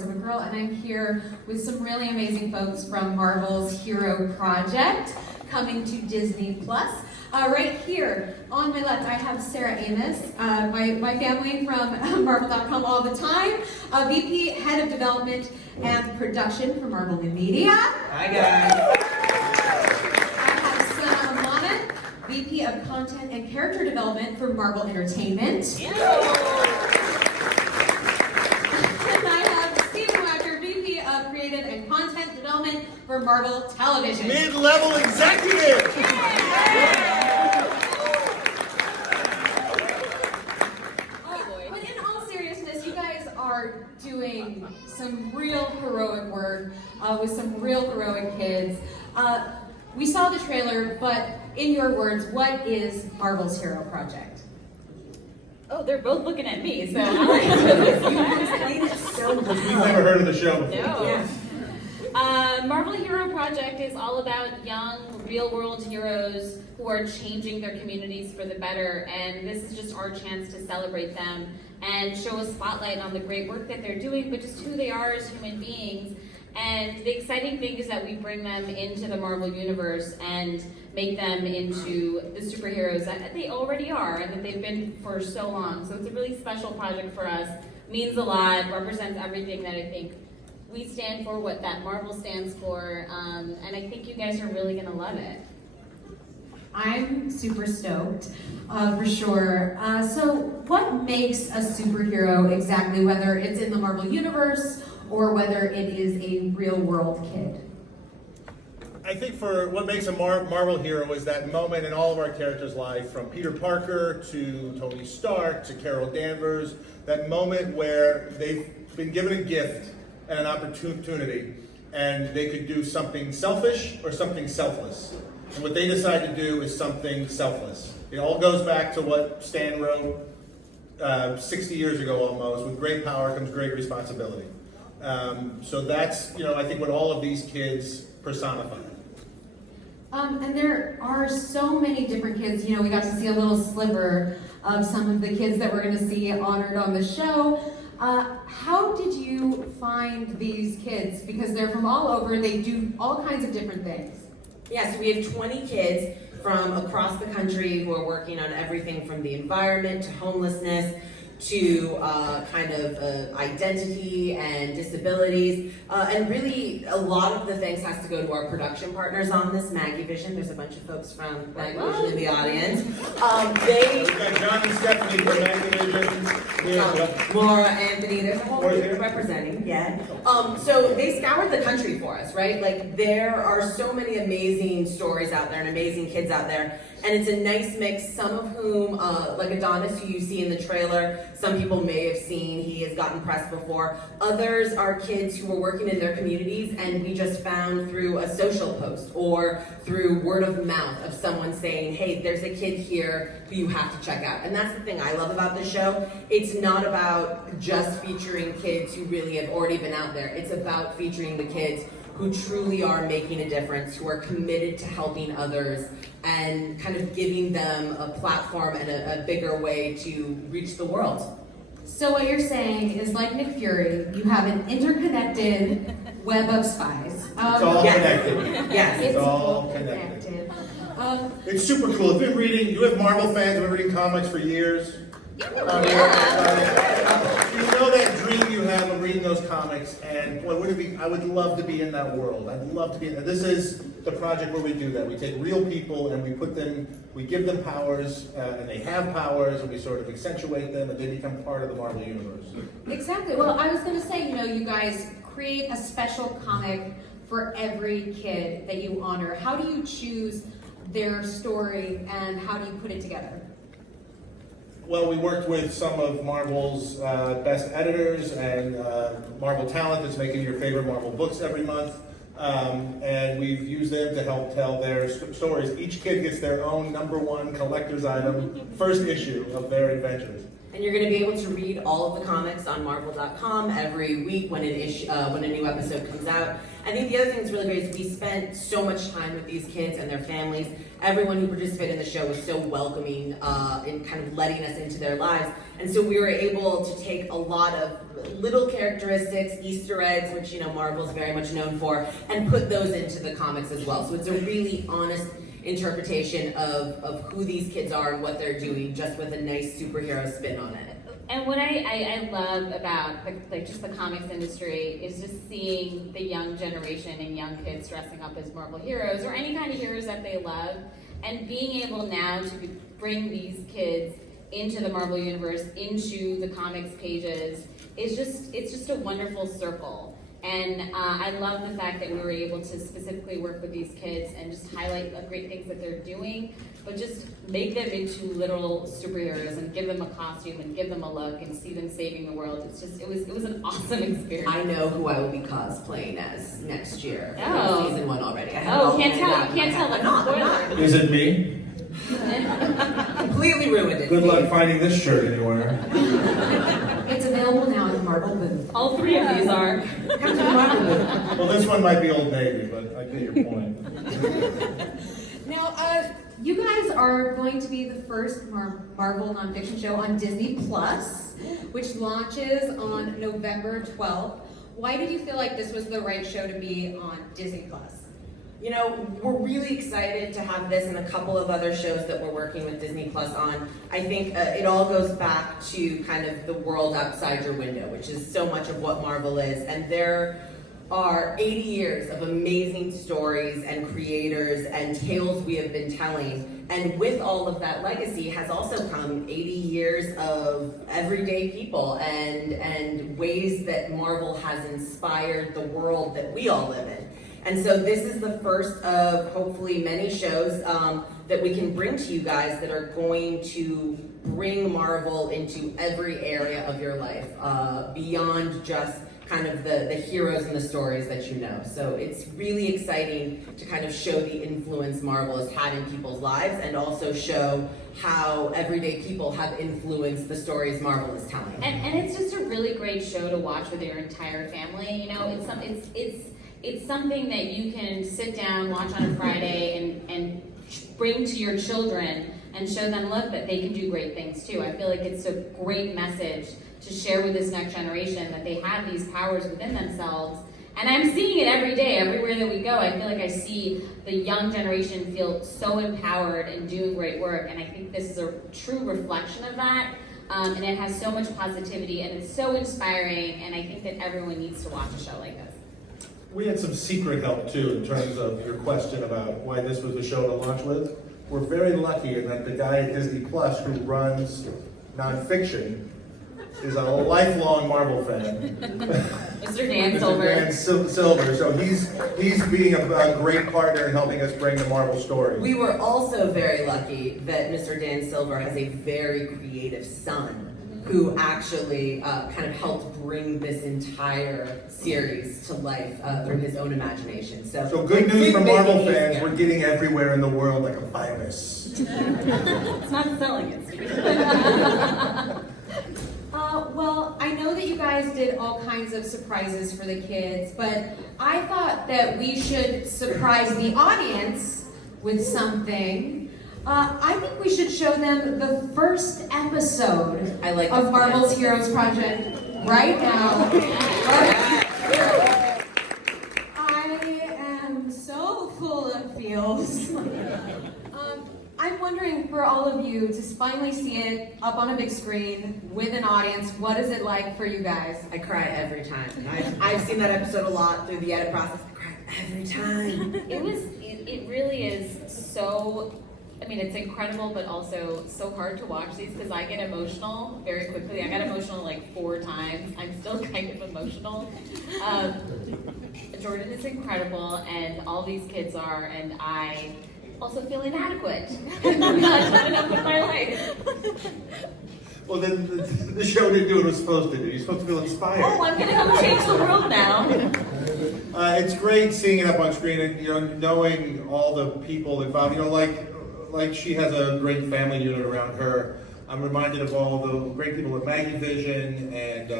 Words of a Girl, and I'm here with some really amazing folks from Marvel's Hero Project, coming to Disney+. Right here on my left, I have Sarah Amos, my family from Marvel.com all the time, VP, Head of Development and Production for Marvel New Media. Hi guys. VP of Content and Character Development for Marvel Entertainment. Yeah. And I have Stephen Wacker, VP of Creative and Content Development for Marvel Television. Mid-level executive! But in all seriousness, you guys are doing some real heroic work with some real heroic kids. We saw the trailer, but in your words, what is Marvel's Hero Project? Oh, they're both looking at me, so I'll explain it so well. We've never heard of the show before. No. Marvel Hero Project is all about young, real-world heroes who are changing their communities for the better, and this is just our chance to celebrate them and show a spotlight on the great work that they're doing, but just who they are as human beings. And the exciting thing is that we bring them into the Marvel Universe and make them into the superheroes that they already are and that they've been for so long. So it's a really special project for us. Means a lot, represents everything that I think we stand for, what that Marvel stands for, and I think you guys are really gonna love it. I'm super stoked, for sure. So what makes a superhero exactly, whether it's in the Marvel Universe or whether it is a real-world kid? I think for what makes a Marvel hero is that moment in all of our characters' life, from Peter Parker to Tony Stark to Carol Danvers, that moment where they've been given a gift and an opportunity, and they could do something selfish or something selfless. And what they decide to do is something selfless. It all goes back to what Stan wrote 60 years ago almost: with great power comes great responsibility. So that's, I think what all of these kids personify. And there are so many different kids. We got to see a little sliver of some of the kids that we're going to see honored on the show. How did you find these kids? Because they're from all over, they do all kinds of different things. Yeah, so we have 20 kids from across the country who are working on everything from the environment to homelessness to identity and disabilities. And really, a lot of the thanks has to go to our production partners on this, Maggie Vision. There's a bunch of folks from Maggie Vision in the audience. We've got John and Stephanie from Maggie Vision. Laura, Anthony, there's a whole group representing, so they scoured the country for us, right? Like, there are so many amazing stories out there and amazing kids out there. And it's a nice mix, some of whom, like Adonis, who you see in the trailer, some people may have seen, he has gotten press before. Others are kids who are working in their communities and we just found through a social post or through word of mouth of someone saying, hey, there's a kid here who you have to check out. And that's the thing I love about the show. It's not about just featuring kids who really have already been out there. It's about featuring the kids who truly are making a difference, who are committed to helping others and kind of giving them a platform and a bigger way to reach the world. So what you're saying is, like Nick Fury, you have an interconnected web of spies. It's all connected. Yes. It's all connected. It's super cool. You have Marvel fans who have been reading comics for years. You know that dream you have of reading those comics, and boy, I would love to be in that world. I'd love to be in that. This is the project where we do that. We take real people and we give them powers, and they have powers, and we sort of accentuate them, and they become part of the Marvel Universe. Exactly. Well, I was going to say, you guys create a special comic for every kid that you honor. How do you choose their story, and how do you put it together? Well, we worked with some of Marvel's best editors and Marvel talent that's making your favorite Marvel books every month. And we've used them to help tell their stories. Each kid gets their own #1 collector's item, first issue of their adventures. And you're going to be able to read all of the comics on Marvel.com every week when when a new episode comes out. I think the other thing that's really great is we spent so much time with these kids and their families. Everyone who participated in the show was so welcoming in kind of letting us into their lives. And so we were able to take a lot of little characteristics, Easter eggs, which Marvel's very much known for, and put those into the comics as well. So it's a really honest interpretation of who these kids are and what they're doing, just with a nice superhero spin on it. And what I love about just the comics industry is just seeing the young generation and young kids dressing up as Marvel heroes or any kind of heroes that they love, and being able now to bring these kids into the Marvel universe, into the comics pages, it's just a wonderful circle. And I love the fact that we were able to specifically work with these kids and just highlight the great things that they're doing, but just make them into literal superheroes and give them a costume and give them a look and see them saving the world. It was an awesome experience. I know who I will be cosplaying as next year. Oh. Season 1 already. Can't tell. That's a spoiler. Is it me? Completely ruined it. Good luck finding this shirt anywhere. It's available now at the Marvel booth. All three of these are. Come to the Marvel booth. Well, this one might be Old Navy, but I get your point. Now, you guys are going to be the first Marvel nonfiction show on Disney Plus, which launches on November 12th. Why did you feel like this was the right show to be on Disney Plus? We're really excited to have this and a couple of other shows that we're working with Disney Plus on. I think it all goes back to kind of the world outside your window, which is so much of what Marvel is. And there are 80 years of amazing stories and creators and tales we have been telling. And with all of that legacy has also come 80 years of everyday people and ways that Marvel has inspired the world that we all live in. And so this is the first of hopefully many shows that we can bring to you guys that are going to bring Marvel into every area of your life, beyond just kind of the heroes and the stories that you know. So it's really exciting to kind of show the influence Marvel has had in people's lives and also show how everyday people have influenced the stories Marvel is telling. And it's just a really great show to watch with your entire family. It's something that you can sit down, watch on a Friday, and bring to your children and show them, look, that they can do great things too. I feel like it's a great message to share with this next generation that they have these powers within themselves. And I'm seeing it every day, everywhere that we go. I feel like I see the young generation feel so empowered and doing great work, and I think this is a true reflection of that. And it has so much positivity, and it's so inspiring, and I think that everyone needs to watch a show like this. We had some secret help too in terms of your question about why this was the show to launch with. We're very lucky in that the guy at Disney Plus who runs nonfiction is a lifelong Marvel fan. Mr. Dan Silver. Dan Silver. So he's being a great partner in helping us bring the Marvel story. We were also very lucky that Mr. Dan Silver has a very creative son who actually kind of helped bring this entire series to life through his own imagination. So good news for Marvel fans, yeah. we're getting everywhere in the world like a virus. It's not selling it. Well, I know that you guys did all kinds of surprises for the kids, but I thought that we should surprise the audience with something. I think we should show them the first episode of Marvel's Heroes Project right now. I am so full of feels. I'm wondering for all of you to finally see it up on a big screen with an audience. What is it like for you guys? I cry every time. I've seen that episode a lot through the edit process. I cry every time. It really is so, it's incredible, but also so hard to watch these because I get emotional very quickly. I got emotional like 4 times. I'm still kind of emotional. Jordan is incredible, and all these kids are, and I also feel inadequate. I'm not doing enough with my life. Well, then the show didn't do what it was supposed to do. You're supposed to feel inspired. Oh, I'm gonna go change the world now. It's great seeing it up on screen and knowing all the people involved. Like she has a great family unit around her. I'm reminded of all the great people at Maggie Vision and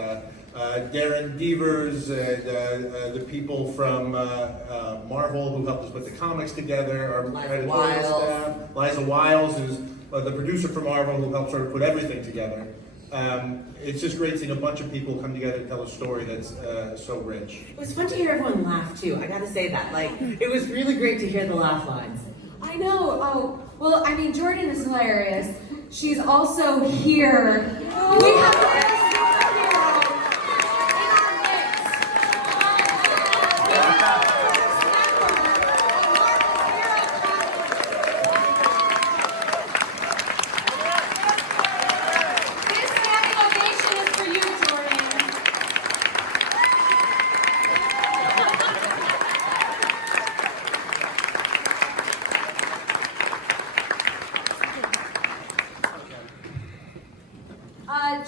Darren Devers and the people from Marvel who helped us put the comics together, our editorial staff. Liza Wiles, who's the producer for Marvel, who helped sort of put everything together. It's just great seeing a bunch of people come together to tell a story that's so rich. It was fun to hear everyone laugh too. I gotta say that. Like, it was really great to hear the laugh lines. I know. Oh, well, I mean, Jordan is hilarious. She's also here. We have a superhero in our midst. This standing ovation is for you, Jordan.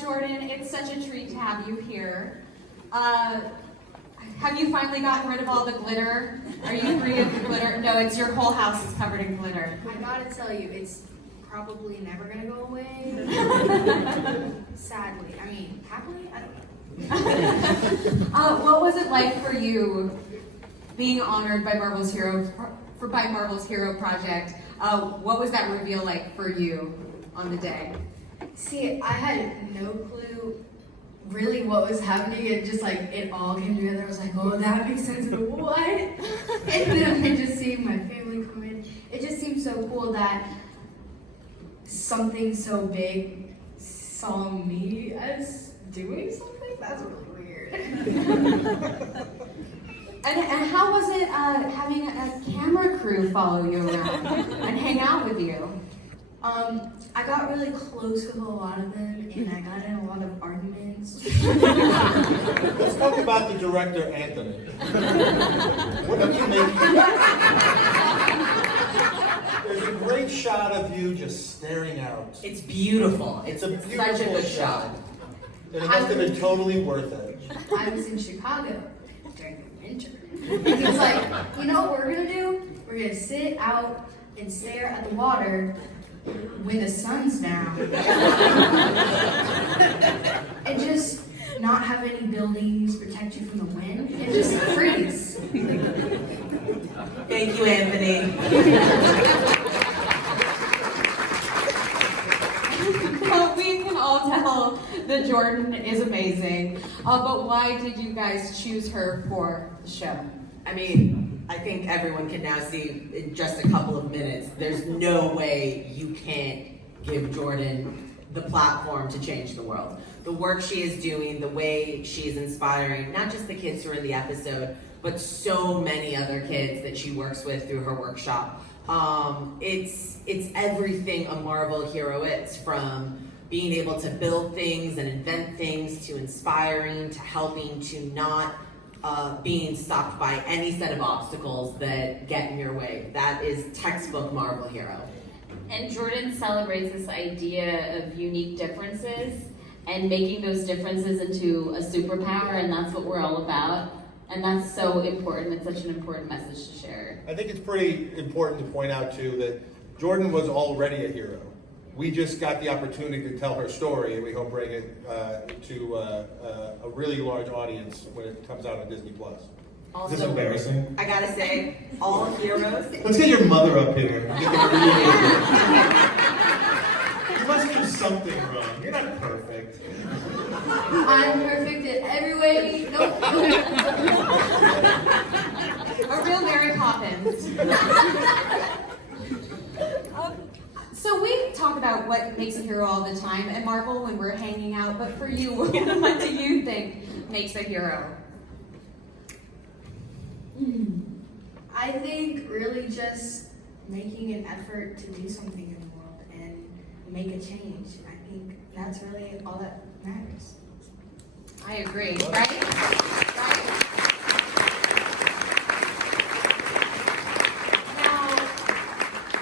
Jordan, it's such a treat to have you here. Have you finally gotten rid of all the glitter? Are you free of the glitter? No, it's your whole house is covered in glitter. I gotta tell you, it's probably never gonna go away. Sadly. I mean, happily? I don't know. What was it like for you being honored by Marvel's Hero Project? What was that reveal like for you on the day? See, I had no clue really what was happening. It just like, it all came together. I was like, oh, that makes sense. What? And then I just seeing my family come in. It just seems so cool that something so big saw me as doing something. That's really weird. And how was it having a camera crew follow you around and hang out with you? I got really close with a lot of them, and I got in a lot of arguments. Let's talk about the director, Anthony. What did you make? There's a great shot of you just staring out. It's beautiful. It's a such a beautiful good shot. And it must have been totally worth it. I was in Chicago during the winter. And he was like, you know what we're gonna do? We're gonna sit out and stare at the water when the sun's down. And just not have any buildings protect you from the wind and just freeze. Thank you, Anthony. Well, we can all tell that Jordan is amazing. But why did you guys choose her for the show? I mean, I think everyone can now see in just a couple of minutes, there's no way you can't give Jordan the platform to change the world. The work she is doing, the way she is inspiring, not just the kids who are in the episode, but so many other kids that she works with through her workshop. It's everything a Marvel hero is, from being able to build things and invent things, to inspiring, to helping, to not being stopped by any set of obstacles that get in your way. That is textbook Marvel hero. And Jordan celebrates this idea of unique differences and making those differences into a superpower, and that's what we're all about. And that's so important. It's such an important message to share. I think it's pretty important to point out, too, that Jordan was already a hero. We just got the opportunity to tell her story, and we hope bring it to a really large audience when it comes out on Disney+. Also, Is this embarrassing? I gotta say, all heroes. Let's get your mother up here. You must do something wrong. You're not perfect. I'm perfect in every way. Nope. A real Mary Poppins. So we talk about what makes a hero all the time at Marvel when we're hanging out, but for you, what do you think makes a hero? I think really just making an effort to do something in the world and make a change. I think that's really all that matters. I agree, right? Now,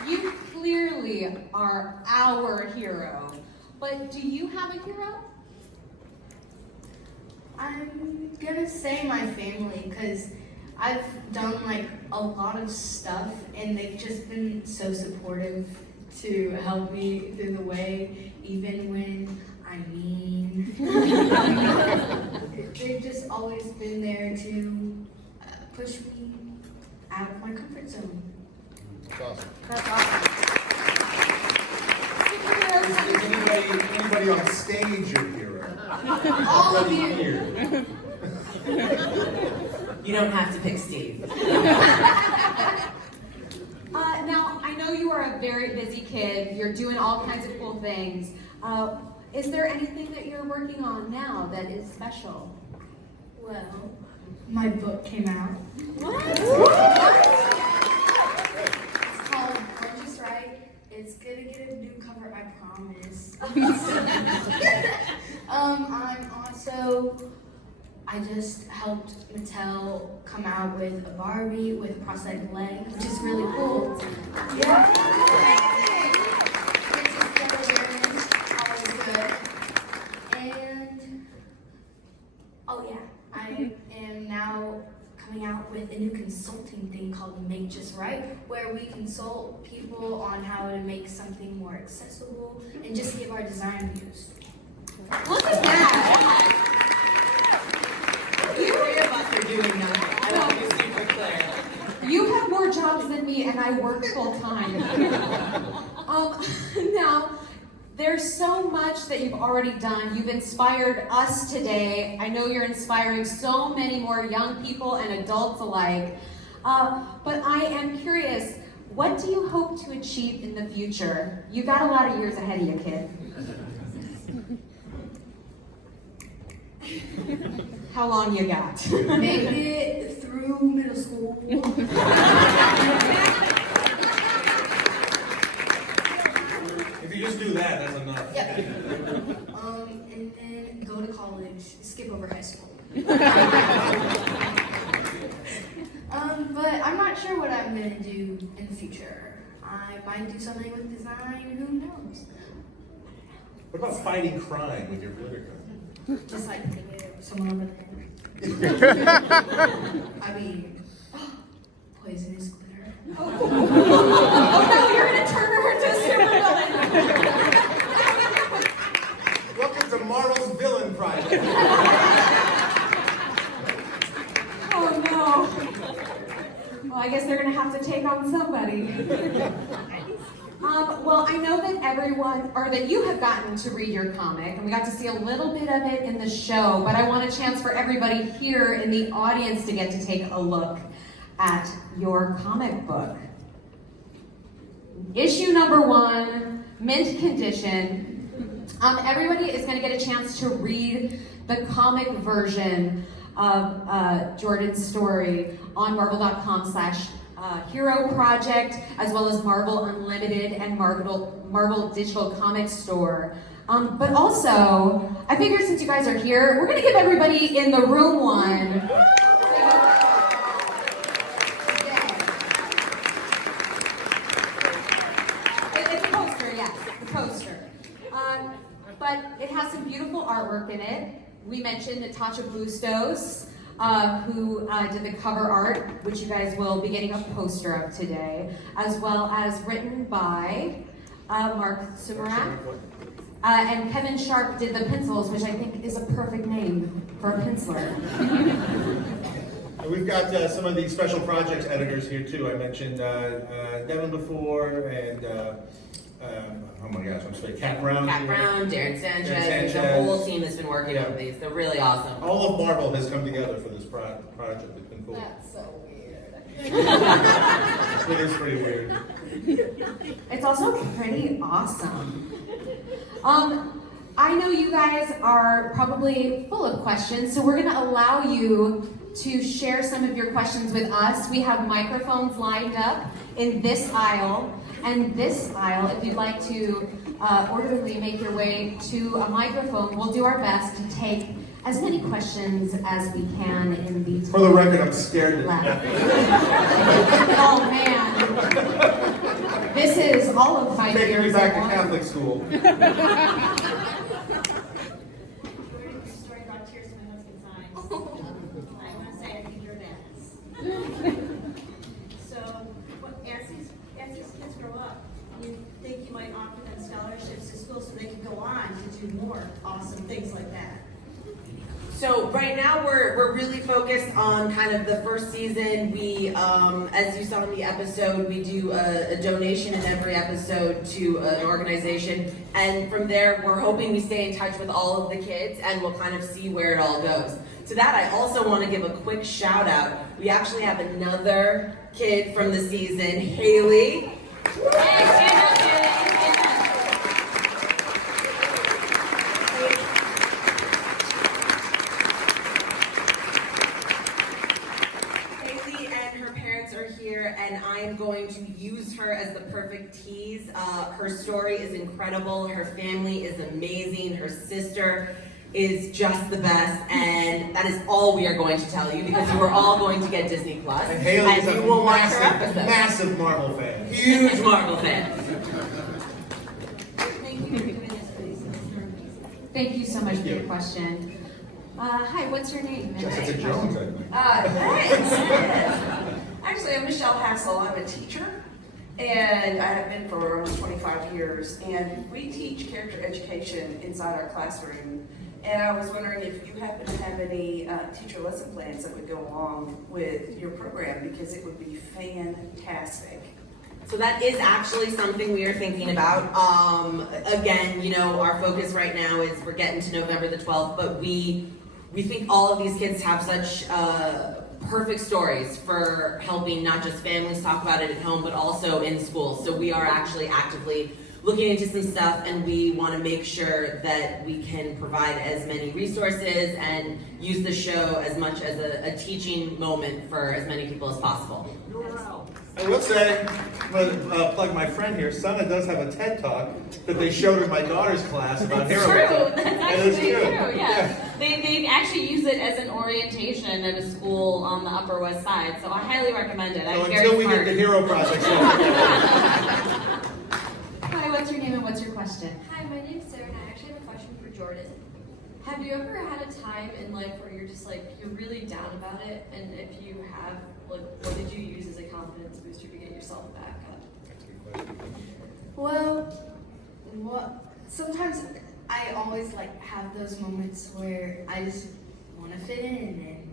you clearly are our hero, but do you have a hero? I'm gonna say my family, because I've done like a lot of stuff and they've just been so supportive to help me through the way, even when I'm mean. They've just always been there to push me out of my comfort zone. That's awesome. That's awesome. Is anybody on stage your hero? All of you. Here. You don't have to pick Steve. Now, I know you are a very busy kid. You're doing all kinds of cool things. Is there anything that you're working on now that is special? Well, my book came out. What? It's called Gorgeous Right. It's gonna get a new cover, I promise. I just helped Mattel come out with a Barbie with a prosthetic leg, which is really cool. Yeah. It's just get awareness, always good. And oh yeah, I am now coming out with a new consulting thing called Make Just Right, where we consult people on how to make something more accessible and just give our design views. Look at that! The three of us are doing nothing. I want to be super clear. You have more jobs than me, and I work full time. Now, there's so much that you've already done. You've inspired us today. I know you're inspiring so many more young people and adults alike. But I am curious, what do you hope to achieve in the future? You got a lot of years ahead of you, kid. How long you got? Make it through middle school. If you just do that, that's enough. Yep. And then go to college, skip over high school. But I'm not sure what I'm gonna do in the future. I might do something with design, who knows? What about fighting crime with your glitter gun? Just like someone over there. I mean, poisonous glitter. Oh no, you're gonna turn her into a supervillain! Welcome to Marvel's Villain Project. Oh no. Well, I guess they're gonna have to take on somebody. Well, I know that everyone, or that you have gotten to read your comic, and we got to see a little bit of it in the show, but I want a chance for everybody here in the audience to get to take a look at your comic book. Issue number 1, mint condition. Everybody is going to get a chance to read the comic version of Jordan's story on marvel.com/Hero Project, as well as Marvel Unlimited and Marvel Digital Comics Store. But also, I figured since you guys are here, we're going to give everybody in the room one. It's a poster, yes, a poster. But it has some beautiful artwork in it. We mentioned Natasha Bustos, who did the cover art, which you guys will be getting a poster of today, as well as written by Mark Sumarak. And Kevin Sharp did the pencils, which I think is a perfect name for a penciler. And we've got some of the special projects editors here too. I mentioned Devin before, and oh my gosh, I'm sorry, Kat Brown. Kat Brown, Darren Sanchez, Darren and the Sanchez. whole team that's been working on these. They're really awesome. All of Marvel has come together for this project. It's been cool. That's so weird. It is pretty weird. It's also pretty awesome. I know you guys are probably full of questions, so we're going to allow you to share some of your questions with us. We have microphones lined up in this aisle and this aisle. If you'd like to orderly make your way to a microphone, we'll do our best to take as many questions as we can in the time. For the record, I'm scared to left. death. Oh man, this is all of my Taking me years back to of Catholic school. Story brought tears to my husband's eyes. I want to say I think you're badass. So, as these kids grow up, you think So right now we're really focused on kind of the first season. We, as you saw in the episode, we do a donation in every episode to an organization, and from there we're hoping we stay in touch with all of the kids, and we'll kind of see where it all goes. To that, I also want to give a quick shout out. We actually have another kid from the season, Haley. And I am going to use her as the perfect tease. Her story is incredible. Her family is amazing. Her sister is just the best, and that is all we are going to tell you because we're all going to get Disney Plus. And Haley is you a will watch her episode. massive Marvel fan. Huge Marvel fan. Thank you so much for your question. Hi, what's your name? Jessica Jones, I think. Thanks. Actually, I'm Michelle Hassel. I'm a teacher, and I have been for almost 25 years. And we teach character education inside our classroom. And I was wondering if you happen to have any teacher lesson plans that would go along with your program, because it would be fantastic. So that is actually something we are thinking about. Again, you know, our focus right now is we're getting to November the 12th, but we think all of these kids have such perfect stories for helping not just families talk about it at home, but also in school. So we are actually actively looking into some stuff, and we want to make sure that we can provide as many resources and use the show as much as a teaching moment for as many people as possible. I will say, I'm going to plug my friend here. Sana does have a TED Talk that they showed in my daughter's class about It's hero. true. That's And actually it's true. Yeah. They actually use it as an orientation at a school on the Upper West Side, so I highly recommend it. So I'm until very we smart. get the hero project Hi, what's your name and what's your question? Hi, my name's Sarah, and I actually have a question for Jordan. Have you ever had a time in life where you're just like, you're really down about it, and if you have, like, what did you use as a confidence booster to get yourself back up? Well, sometimes I always like have those moments where I just want to fit in and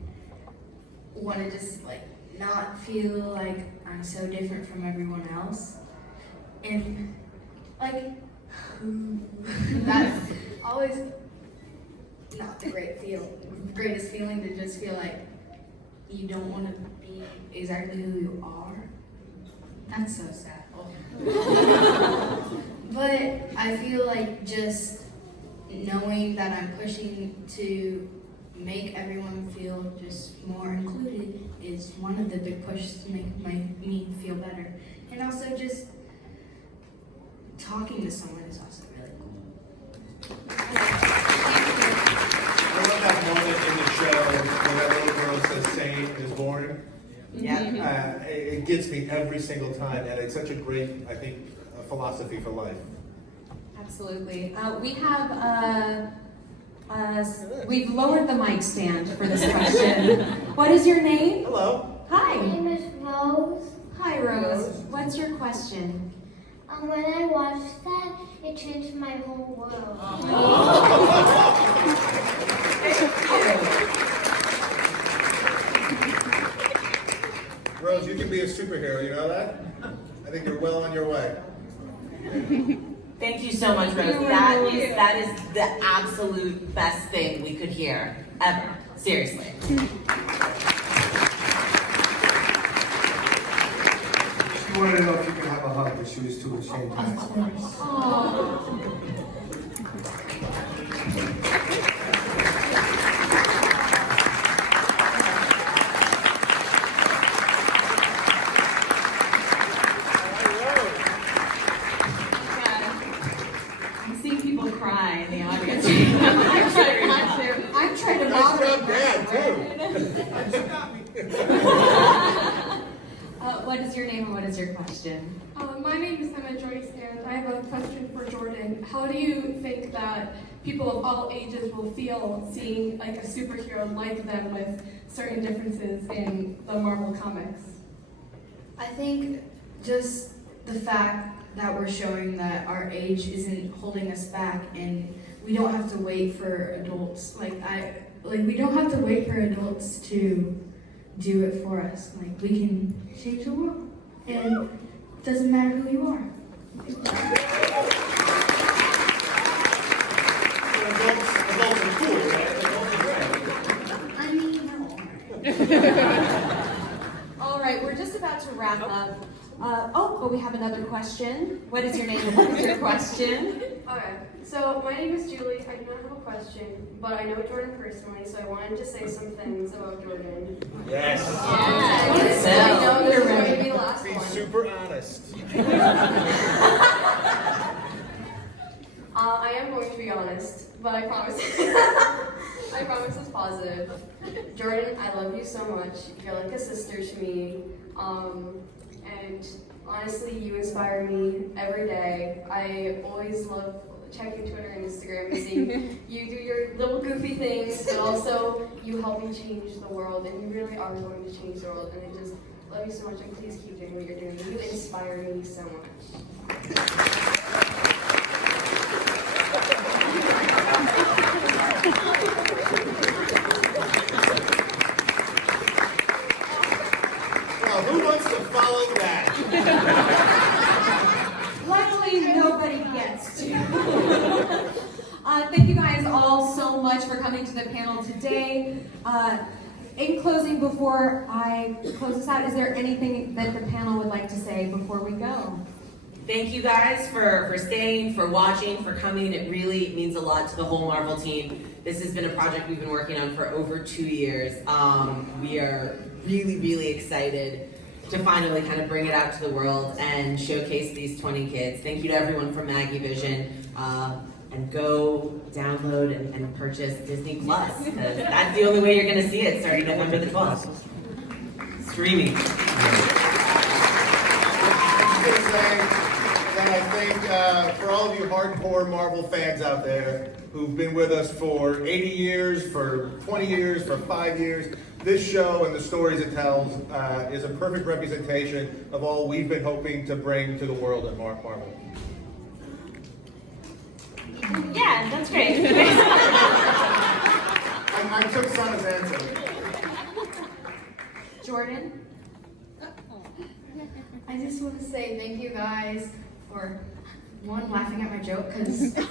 want to just like not feel like I'm so different from everyone else. And like that's always not the greatest feeling to just feel like you don't want to be exactly who you are. That's so sad. But I feel like just knowing that I'm pushing to make everyone feel just more included is one of the big pushes to make me feel better. And also just talking to someone is also really cool. I love that moment in the show where that little girl says "sane is boring." Yeah. It gets me every single time, and it's such a great, I think, philosophy for life. Absolutely. We have we've lowered the mic stand for this question. What is your name? Hello. Hi. My name is Rose. Hi, Rose. What's your question? When I watched that, it changed my whole world. Rose, you can be a superhero, you know that? I think you're well on your way. Thank you so much, Rose. That is the absolute best thing we could hear ever. Seriously. She wanted to know if you could have a hug, but she was too ashamed to ask. I'm seeing people cry in the audience. I'm trying to Nice moderate. job, Dad, too. What is your name and what is your question? My name is Emma Joyce, and I have a question for Jordan. How do you think that people of all ages will feel seeing like a superhero like them with certain differences in the Marvel comics? I think just the fact that we're showing that our age isn't holding us back and we don't have to wait for adults. like we don't have to wait for adults to do it for us. Like we can change the world, and it doesn't matter who you are. Adults are cool, right? I mean, All right, we're just about to wrap up. But we have another question. What is your name and what is your question? Okay, so my name is Julie. I do not have a question, but I know Jordan personally, so I wanted to say some things about Jordan. Yes. I know this is going to be the last Be one. super honest. I am going to be honest, but I promise. I promise it's positive. Jordan, I love you so much. You're like a sister to me. And honestly, you inspire me every day. I always love checking Twitter and Instagram and seeing you do your little goofy things, but also you help me change the world, and you really are going to change the world. And I just love you so much, and please keep doing what you're doing. You inspire me so much. Well, who wants to follow that? Luckily, nobody gets to. Thank you guys all so much for coming to the panel today. In closing, before I close this out, is there anything that the panel would like to say before we go? Thank you guys for staying, for watching, for coming. It really means a lot to the whole Marvel team. This has been a project we've been working on for over 2 years. We are really, really excited to finally kind of bring it out to the world and showcase these 20 kids. Thank you to everyone from Maggie Vision. And go download and purchase Disney Plus, because that's the only way you're going to see it starting November the 12th. Streaming. And I think for all of you hardcore Marvel fans out there who've been with us for 80 years, for 20 years, for 5 years, this show and the stories it tells is a perfect representation of all we've been hoping to bring to the world at Marvel. Yeah, that's great. I took Sana's answer. Jordan? I just want to say thank you guys for laughing at my joke, because I've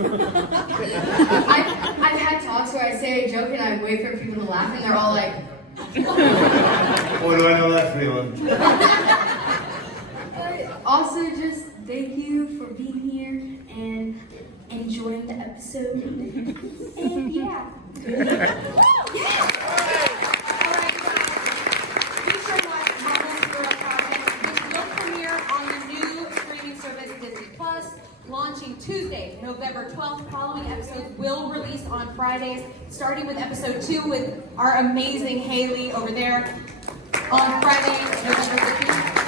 had talks where I say a joke and I wait for people to laugh and they're all like, What do I know that feeling? also just thank you for being here and enjoying the episode. And yeah. Be sure to watch Marvel's Hero Project, which will premiere on the new streaming service Disney Plus, launching Tuesday, November 12th. Following episodes will release on Fridays, starting with episode 2 with our amazing Haley over there on Friday, November 15th.